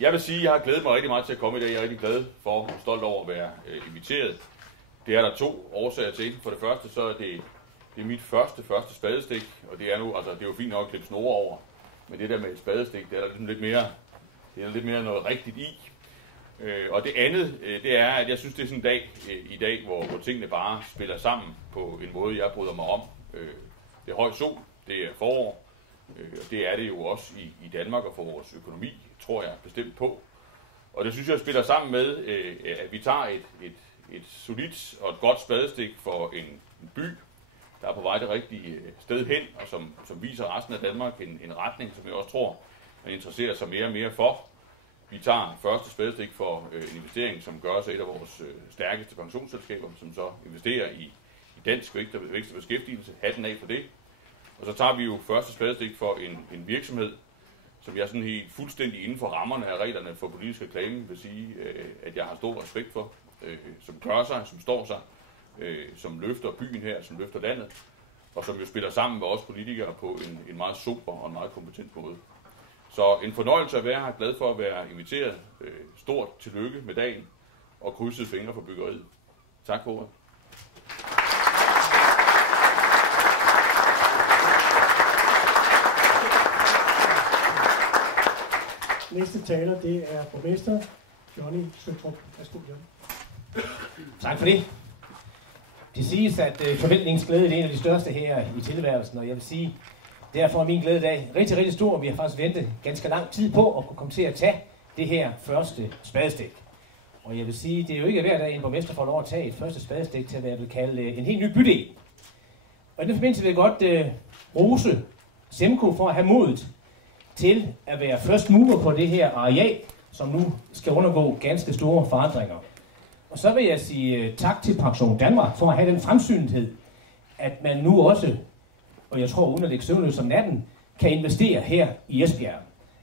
Jeg vil sige, at jeg har glædet mig rigtig meget til at komme i dag. Jeg er rigtig glad for og stolt over at være inviteret. Det er der 2 årsager til. For det første, så er det mit første spadestik, og det er nu, altså det er jo fint nok at klippe snore over, men det der med et spadestik, det er der ligesom lidt mere noget rigtigt i. Og det andet, det er, at jeg synes, det er sådan en dag i dag, hvor tingene bare spiller sammen på en måde, jeg bryder mig om. Det er høj sol, det er forår, og det er det jo også i Danmark og for vores økonomi, tror jeg bestemt på. Og det synes jeg spiller sammen med, at vi tager et solidt og et godt spadestik for en by, der er på vej det rigtige sted hen, og som viser resten af Danmark en retning, som jeg også tror, man interesserer sig mere og mere for. Vi tager første spadestik for en investering, som gør sig et af vores stærkeste pensionsselskaber, som så investerer i dansk vækst og beskæftigelse. Hatten af for det. Og så tager vi jo første spadestik for en virksomhed, som jeg sådan helt fuldstændig inden for rammerne af reglerne for politisk reklame vil sige, at jeg har stor respekt for, som gør sig, som står sig, som løfter byen her, som løfter landet, og som jo spiller sammen med os politikere på en meget sober og en meget kompetent måde. Så en fornøjelse at være her, glad for at være inviteret. Stort tillykke med dagen, og krydset fingre for byggeriet. Tak for ordet. Næste taler, det er borgmester Johnny Søtrup. Værsgo, Johnny. Tak for det. Det siges, at forventningsglæde er en af de største her i tilværelsen, og jeg vil sige, derfor er min glæde i dag rigtig, rigtig stor, og vi har faktisk ventet ganske lang tid på at kunne komme til at tage det her første spadestik. Og jeg vil sige, det er jo ikke hver dag, en borgmester får lov at tage et første spadestik til, hvad jeg vil kalde en helt ny bydel. Og i den forbindelse vil jeg godt rose Semco for at have modet til at være først mover på det her areal, som nu skal undergå ganske store forandringer. Og så vil jeg sige tak til Pension Danmark for at have den fremsynethed, at man nu også, og jeg tror uden at ligge søvnløs om natten, kan investere her i Esbjerg.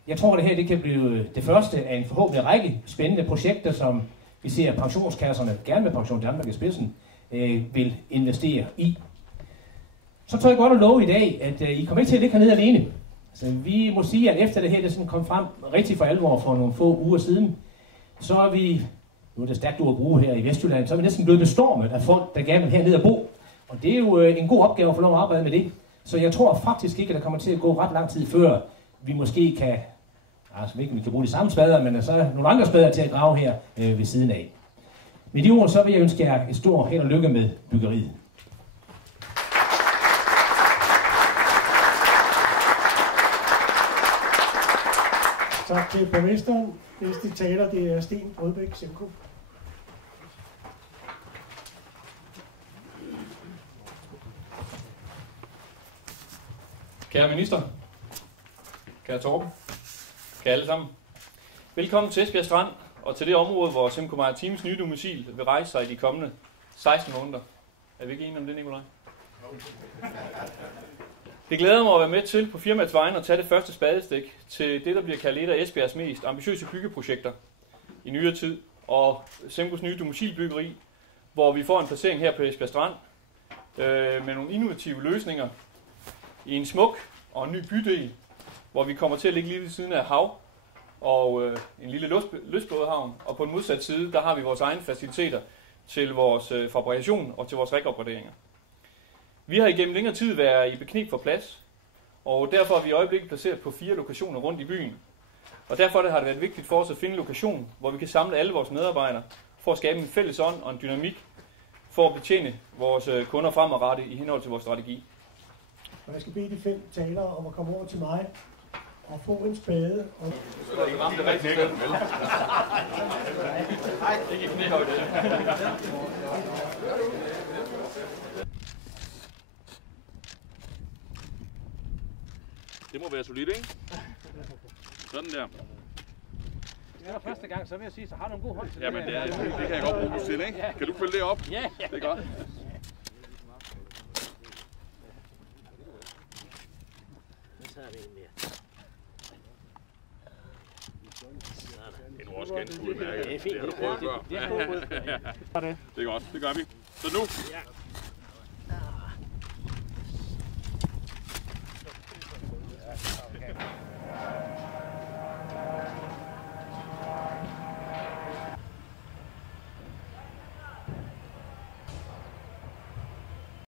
Jeg tror, at det her det kan blive det første af en forhåbentlig række spændende projekter, som vi ser pensionskasserne, gerne med Pension Danmark i spidsen, vil investere i. Så tror jeg godt at love i dag, at I kommer ikke til at ligge hernede alene. Så vi må sige, at efter det her det sådan kom frem rigtig for alvor for nogle få uger siden, så er vi, nu er det stærkt ord at bruge her i Vestjylland, så er vi næsten blevet bestormet af folk, der gerne vil hernede og bo. Og det er jo en god opgave at få lov at arbejde med det. Så jeg tror faktisk ikke, at der kommer til at gå ret lang tid før, vi måske kan, altså ikke vi kan bruge de samme spader, men så er nogle andre spader til at grave her ved siden af. Med de ord, så vil jeg ønske jer et stort held og lykke med byggeriet. Tak til borgmesteren. Næste taler, det er Sten Brødbæk, Semco. Kære minister, kære Torben, kære alle sammen. Velkommen til Esbjerg Strand og til det område, hvor Semco Maritimes nye domicil vil rejse sig i de kommende 16 måneder. Er vi ikke enige om det, Nikolaj? Det glæder mig at være med til på firmaets vegne at tage det første spadestik til det, der bliver kaldt et af Esbjergs mest ambitiøse byggeprojekter i nyere tid, og Semcos nye domicilbyggeri, hvor vi får en placering her på Esbjerg Strand med nogle innovative løsninger i en smuk og en ny bydel, hvor vi kommer til at ligge lige ved siden af hav og en lille lystbådehavn, og på den modsatte side, der har vi vores egne faciliteter til vores fabrikation og til vores rekopgraderinger. Vi har igennem længere tid været i bekneb for plads, og derfor er vi i øjeblikket placeret på 4 lokationer rundt i byen. Og derfor har det været vigtigt for os at finde en lokation, hvor vi kan samle alle vores medarbejdere for at skabe en fælles ånd og en dynamik for at betjene vores kunder fremadrettet i henhold til vores strategi. Og jeg skal bede de 5 talere om at komme over til mig og få en spade. Og... Så der ikke ramme det rigtigt sted. Nej, ikke i knæhøjde. Det må være solidt, ikke? Sådan der. Det er første gang, så vil jeg sige, så har du en god hånd til Jamen, det kan jeg godt bruge til, ikke? Kan du følge det op? Ja. Det er godt. Det er også ganske udmærket. Det er fint. Det har du prøvet før. Det er godt. Det gør vi. Så nu.